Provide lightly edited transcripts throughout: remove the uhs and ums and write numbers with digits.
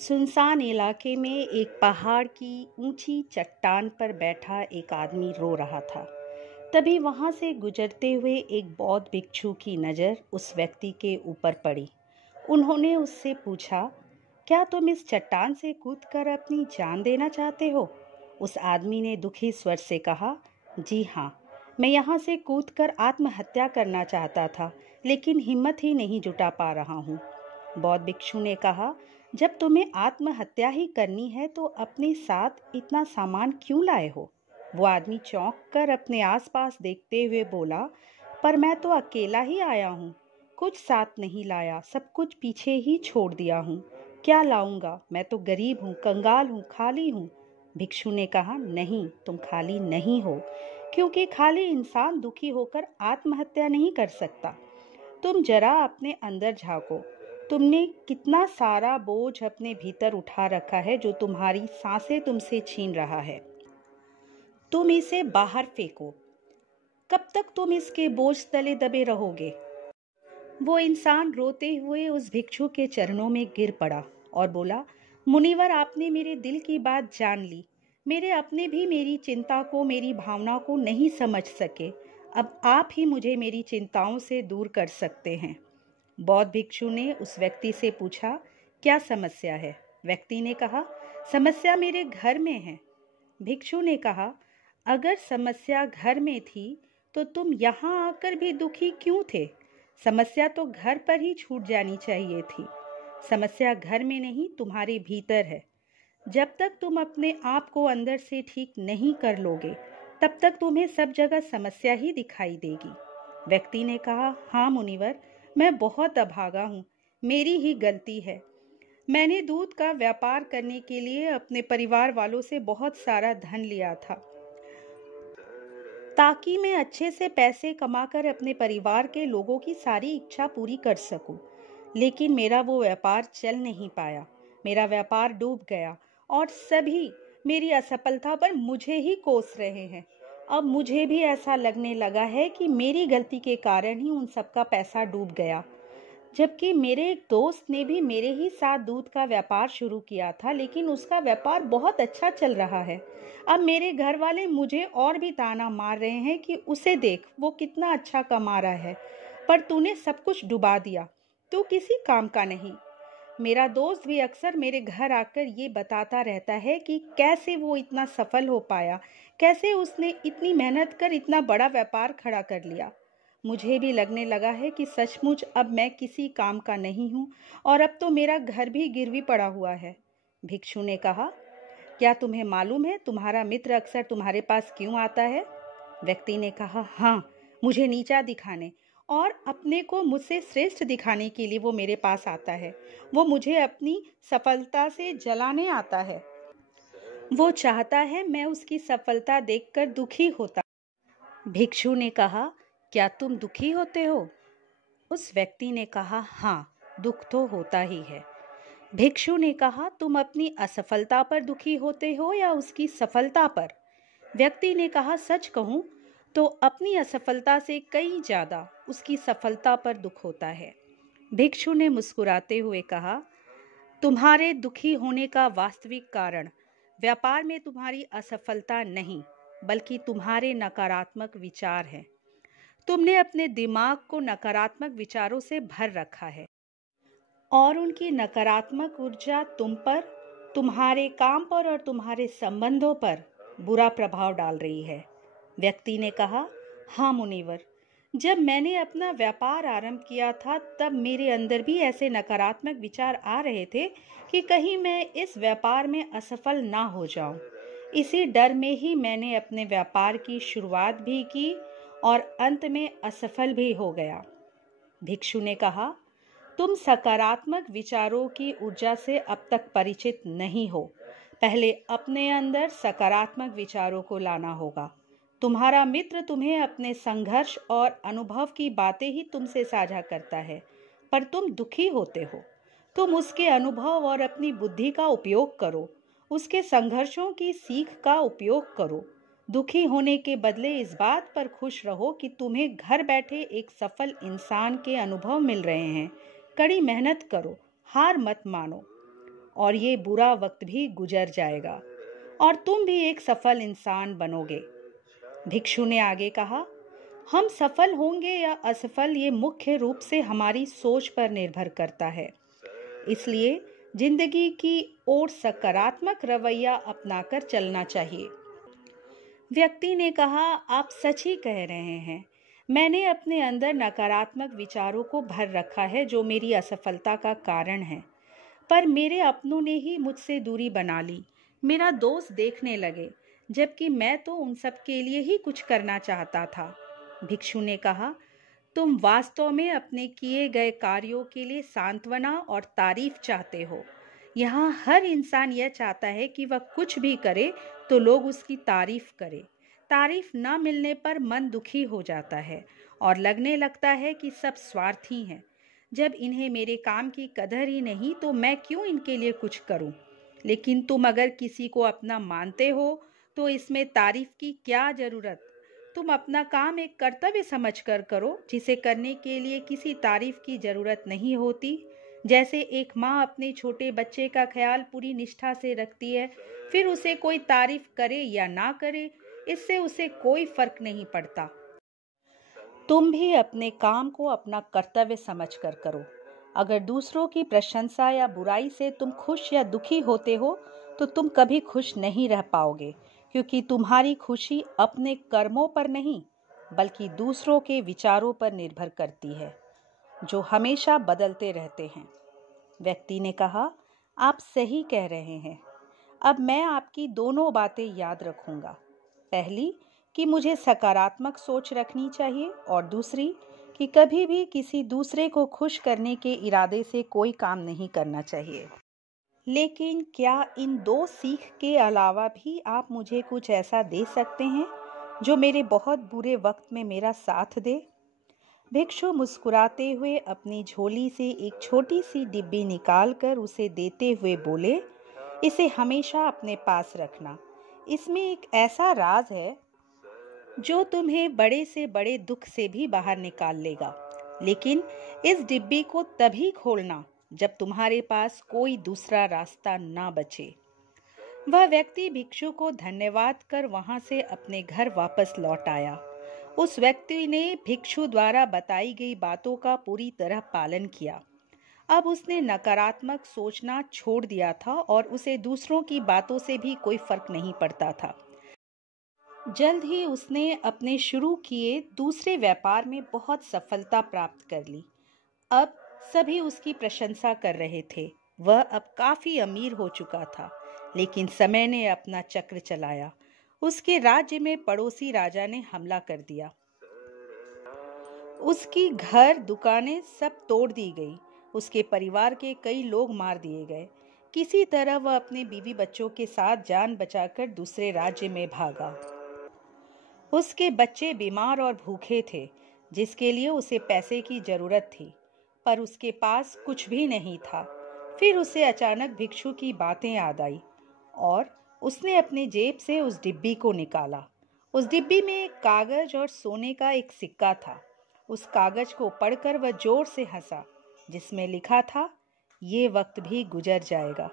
सुनसान इलाके में एक पहाड़ की ऊंची चट्टान पर बैठा एक आदमी रो रहा था। तभी वहां से गुजरते हुए एक बौद्ध भिक्षु की नज़र उस व्यक्ति के ऊपर पड़ी। उन्होंने उससे पूछा, क्या तुम इस चट्टान से कूदकर अपनी जान देना चाहते हो? उस आदमी ने दुखी स्वर से कहा, जी हाँ, मैं यहाँ से कूदकर आत्महत्या करना चाहता था, लेकिन हिम्मत ही नहीं जुटा पा रहा हूँ। बौद्ध भिक्षु ने कहा, जब तुम्हें आत्महत्या ही करनी है तो अपने साथ इतना सामान क्यों लाए हो? वो आदमी चौंक कर अपने आसपास देखते हुए बोला, पर मैं तो अकेला ही आया हूँ, कुछ साथ नहीं लाया, सब कुछ पीछे ही छोड़ दिया हूँ। क्या लाऊंगा? मैं तो गरीब हूँ, कंगाल हूँ, खाली हूँ। भिक्षु ने कहा, नहीं, तुम खाली नहीं हो, क्योंकि खाली इंसान दुखी होकर आत्महत्या नहीं कर सकता। तुम जरा अपने अंदर झांको, तुमने कितना सारा बोझ अपने भीतर उठा रखा है जो तुम्हारी सांसें तुमसे छीन रहा है। तुम इसे बाहर फेंको। कब तक तुम इसके बोझ तले दबे रहोगे? वो इंसान रोते हुए उस भिक्षु के चरणों में गिर पड़ा और बोला, मुनिवर, आपने मेरे दिल की बात जान ली। मेरे अपने भी मेरी चिंता को, मेरी भावना को नहीं समझ सके। अब आप ही मुझे मेरी चिंताओं से दूर कर सकते हैं। बौद्ध भिक्षु ने उस व्यक्ति से पूछा, क्या समस्या है? व्यक्ति ने कहा, समस्या मेरे घर में है। भिक्षु ने कहा, अगर समस्या घर में थी तो तुम यहाँ आकर भी दुखी क्यों थे? समस्या तो घर पर ही छूट जानी चाहिए थी। समस्या घर में नहीं, तुम्हारे भीतर है। जब तक तुम अपने आप को अंदर से ठीक नहीं कर लोगे, तब तक तुम्हें सब जगह समस्या ही दिखाई देगी। व्यक्ति ने कहा, हाँ मुनिवर, मैं बहुत अभागा हूँ, मेरी ही गलती है। मैंने दूध का व्यापार करने के लिए अपने परिवार वालों से बहुत सारा धन लिया था, ताकि मैं अच्छे से पैसे कमाकर अपने परिवार के लोगों की सारी इच्छा पूरी कर सकूं। लेकिन मेरा वो व्यापार चल नहीं पाया, मेरा व्यापार डूब गया और सभी मेरी असफलता पर मुझे ही कोस रहे हैं। अब मुझे भी ऐसा लगने लगा है कि मेरी गलती के कारण ही उन सबका पैसा डूब गया। जबकि मेरे एक दोस्त ने भी मेरे ही साथ दूध का व्यापार शुरू किया था, लेकिन उसका व्यापार बहुत अच्छा चल रहा है। अब मेरे घर वाले मुझे और भी ताना मार रहे हैं कि उसे देख, वो कितना अच्छा कमा रहा है, पर तूने सब कुछ डुबा दिया, तू किसी काम का नहीं। मेरा दोस्त भी अक्सर मेरे घर आकर ये बताता रहता है कि कैसे वो इतना सफल हो पाया, कैसे उसने इतनी मेहनत कर इतना बड़ा व्यापार खड़ा कर लिया। मुझे भी लगने लगा है कि सचमुच अब मैं किसी काम का नहीं हूँ और अब तो मेरा घर भी गिरवी पड़ा हुआ है। भिक्षु ने कहा, क्या तुम्हें मालूम है तुम्हारा मित्र अक्सर तुम्हारे पास क्यों आता है? व्यक्ति ने कहा, हाँ, मुझे नीचा दिखाने और अपने को मुझसे श्रेष्ठ दिखाने के लिए वो मेरे पास आता है। वो मुझे अपनी सफलता से जलाने आता है। वो चाहता है मैं उसकी सफलता देखकर दुखी होता। भिक्षु ने कहा, क्या तुम दुखी होते हो? उस व्यक्ति ने कहा, हाँ, दुख तो होता ही है। भिक्षु ने कहा, तुम अपनी असफलता पर दुखी होते हो या उसकी सफलता पर? व्यक्ति ने कहा, सच कहूँ तो अपनी असफलता से कई ज़्यादा उसकी सफलता पर दुख होता है। भिक्षु ने मुस्कुराते हुए कहा, तुम्हारे दुखी होने का वास्तविक कारण व्यापार में तुम्हारी असफलता नहीं, बल्कि तुम्हारे नकारात्मक विचार हैं। तुमने अपने दिमाग को नकारात्मक विचारों से भर रखा है और उनकी नकारात्मक ऊर्जा तुम पर, तुम्हारे काम पर और तुम्हारे संबंधों पर बुरा प्रभाव डाल रही है। व्यक्ति ने कहा, हाँ मुनिवर, जब मैंने अपना व्यापार आरंभ किया था तब मेरे अंदर भी ऐसे नकारात्मक विचार आ रहे थे कि कहीं मैं इस व्यापार में असफल ना हो जाऊं। इसी डर में ही मैंने अपने व्यापार की शुरुआत भी की और अंत में असफल भी हो गया। भिक्षु ने कहा, तुम सकारात्मक विचारों की ऊर्जा से अब तक परिचित नहीं हो। पहले अपने अंदर सकारात्मक विचारों को लाना होगा। तुम्हारा मित्र तुम्हें अपने संघर्ष और अनुभव की बातें ही तुमसे साझा करता है, पर तुम दुखी होते हो। तुम उसके अनुभव और अपनी बुद्धि का उपयोग करो, उसके संघर्षों की सीख का उपयोग करो। दुखी होने के बदले इस बात पर खुश रहो कि तुम्हें घर बैठे एक सफल इंसान के अनुभव मिल रहे हैं। कड़ी मेहनत करो, हार मत मानो। और ये बुरा वक्त भी गुजर जाएगा और तुम भी एक सफल इंसान बनोगे। भिक्षु ने आगे कहा, हम सफल होंगे या असफल ये मुख्य रूप से हमारी सोच पर निर्भर करता है। इसलिए जिंदगी की ओर सकारात्मक रवैया अपनाकर चलना चाहिए। व्यक्ति ने कहा, आप सच ही कह रहे हैं। मैंने अपने अंदर नकारात्मक विचारों को भर रखा है जो मेरी असफलता का कारण है। पर मेरे अपनों ने ही मुझसे दूरी बना ली। मेरा दोस्त देखने लगे, जबकि मैं तो उन सब के लिए ही कुछ करना चाहता था। भिक्षु ने कहा, तुम वास्तव में अपने किए गए कार्यों के लिए सांत्वना और तारीफ चाहते हो। यहाँ हर इंसान यह चाहता है कि वह कुछ भी करे तो लोग उसकी तारीफ करें। तारीफ न मिलने पर मन दुखी हो जाता है और लगने लगता है कि सब स्वार्थी हैं। जब इन्हें मेरे काम की कदर ही नहीं तो मैं क्यों इनके लिए कुछ करूं? लेकिन तुम अगर किसी को अपना मानते हो तो इसमें तारीफ की क्या जरूरत? तुम अपना काम एक कर्तव्य समझकर करो, जिसे करने के लिए किसी तारीफ की जरूरत नहीं होती। जैसे एक माँ अपने छोटे बच्चे का ख्याल पूरी निष्ठा से रखती है, फिर उसे कोई तारीफ करे या ना करे, इससे उसे कोई फर्क नहीं पड़ता। तुम भी अपने काम को अपना कर्तव्य समझकर करो। अगर दूसरों की प्रशंसा या बुराई से तुम खुश या दुखी होते हो तो तुम कभी खुश नहीं रह पाओगे, क्योंकि तुम्हारी खुशी अपने कर्मों पर नहीं बल्कि दूसरों के विचारों पर निर्भर करती है, जो हमेशा बदलते रहते हैं। व्यक्ति ने कहा, आप सही कह रहे हैं। अब मैं आपकी दोनों बातें याद रखूंगा। पहली कि मुझे सकारात्मक सोच रखनी चाहिए और दूसरी कि कभी भी किसी दूसरे को खुश करने के इरादे से कोई काम नहीं करना चाहिए। लेकिन क्या इन दो सीख के अलावा भी आप मुझे कुछ ऐसा दे सकते हैं जो मेरे बहुत बुरे वक्त में मेरा साथ दे? भिक्षु मुस्कुराते हुए अपनी झोली से एक छोटी सी डिब्बी निकालकर उसे देते हुए बोले, इसे हमेशा अपने पास रखना। इसमें एक ऐसा राज है जो तुम्हें बड़े से बड़े दुख से भी बाहर निकाल लेगा। लेकिन इस डिब्बी को तभी खोलना जब तुम्हारे पास कोई दूसरा रास्ता ना बचे। वह व्यक्ति भिक्षु को धन्यवाद कर वहां से अपने घर वापस लौट आया। उस व्यक्ति ने भिक्षु द्वारा बताई गई बातों का पूरी तरह पालन किया। अब उसने नकारात्मक सोचना छोड़ दिया था और उसे दूसरों की बातों से भी कोई फर्क नहीं पड़ता था। जल्द ही उसने अपने शुरू किए दूसरे व्यापार में बहुत सफलता प्राप्त कर ली। अब सभी उसकी प्रशंसा कर रहे थे। वह अब काफी अमीर हो चुका था, लेकिन समय ने अपना चक्र चलाया। उसके राज्य में पड़ोसी राजा ने हमला कर दिया। उसकी घर दुकानें सब तोड़ दी गई। उसके परिवार के कई लोग मार दिए गए। किसी तरह वह अपने बीवी बच्चों के साथ जान बचाकर दूसरे राज्य में भागा। उसके बच्चे बीमार और भूखे थे, जिसके लिए उसे पैसे की जरूरत थी, पर उसके पास कुछ भी नहीं था। फिर उसे अचानक भिक्षु की बातें याद आई और उसने अपनी जेब से उस डिब्बी को निकाला। उस डिब्बी में एक कागज और सोने का एक सिक्का था। उस कागज को पढ़कर वह जोर से हंसा, जिसमें लिखा था, ये वक्त भी गुजर जाएगा।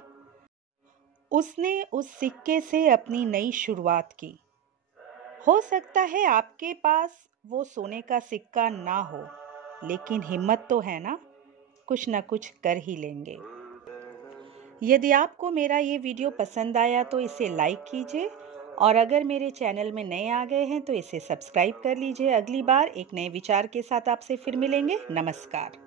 उसने उस सिक्के से अपनी नई शुरुआत की। हो सकता है आपके पास वो सोने का सिक्का ना हो, लेकिन हिम्मत तो है ना, कुछ ना कुछ कर ही लेंगे। यदि आपको मेरा ये वीडियो पसंद आया तो इसे लाइक कीजिए और अगर मेरे चैनल में नए आ गए हैं तो इसे सब्सक्राइब कर लीजिए। अगली बार एक नए विचार के साथ आपसे फिर मिलेंगे। नमस्कार।